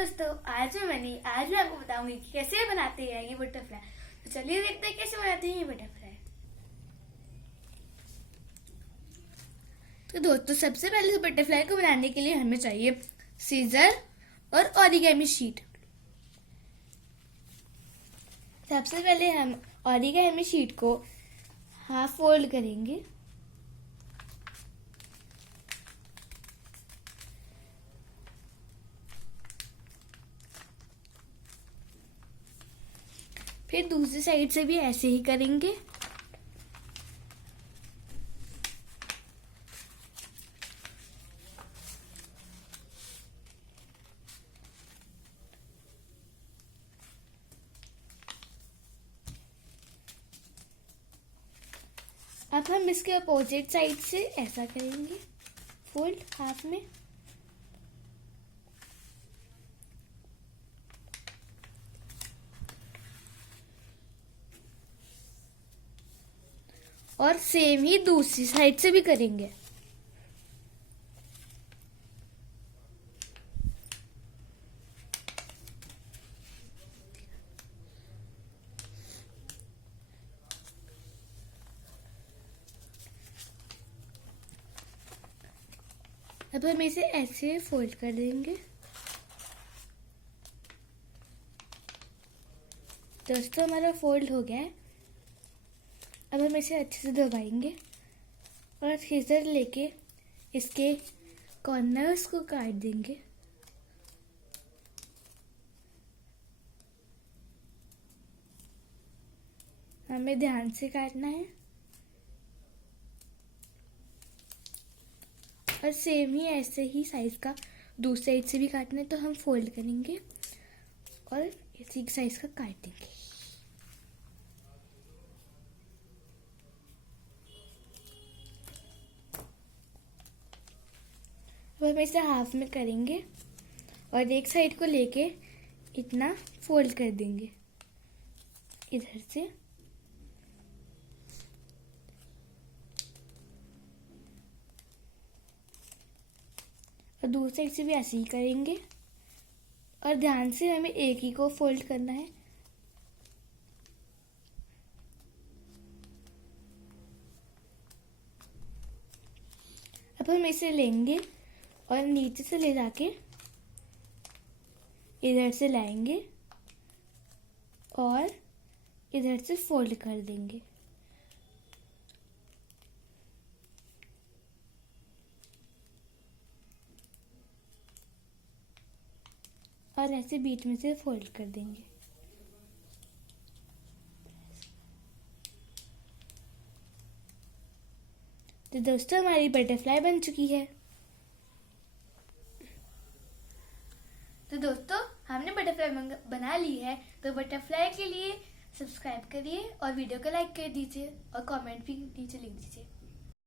दोस्तों, आज मैं आपको बताऊंगी कि कैसे बनाते हैं ये बटरफ्लाई। तो चलिए देखते हैं कैसे बनाते हैं ये बटरफ्लाई। तो दोस्तों, सबसे पहले बटरफ्लाई को बनाने के लिए हमें चाहिए सीजर और ओरिगामी शीट। सबसे पहले हम ओरिगामी शीट को हाफ फोल्ड करेंगे। फिर दूसरी साइड से भी ऐसे ही करेंगे। अब हम इसके अपोजिट साइड से ऐसा करेंगे, फोल्ड हाफ में। और सेम ही दूसरी साइड से भी करेंगे। अब हम इसे ऐसे फोल्ड कर देंगे। दोस्तों, हमारा फोल्ड हो गया है। अब हम इसे अच्छे से दबाएंगे और सीजर लेके इसके कॉर्नर्स को काट देंगे। हमें ध्यान से काटना है और सेम ही ऐसे ही साइज का दूसरी साइड से भी काटना है। तो हम फोल्ड करेंगे और इसी साइज का काट देंगे। अब हम इसे हाफ में करेंगे और एक साइड को लेके इतना फोल्ड कर देंगे इधर से। और दूसरी साइड से भी ऐसे ही करेंगे और ध्यान से हमें एक ही को फोल्ड करना है। अब हम इसे लेंगे और नीचे से ले जाके इधर से लाएंगे और इधर से फोल्ड कर देंगे। और ऐसे बीच में से फोल्ड कर देंगे। तो दोस्तों, हमारी बटरफ्लाई बन चुकी है। तो दोस्तों, हमने बटरफ्लाई बना ली है। तो बटरफ्लाई के लिए सब्सक्राइब करिए और वीडियो को लाइक कर दीजिए और कमेंट भी नीचे लिख दीजिए।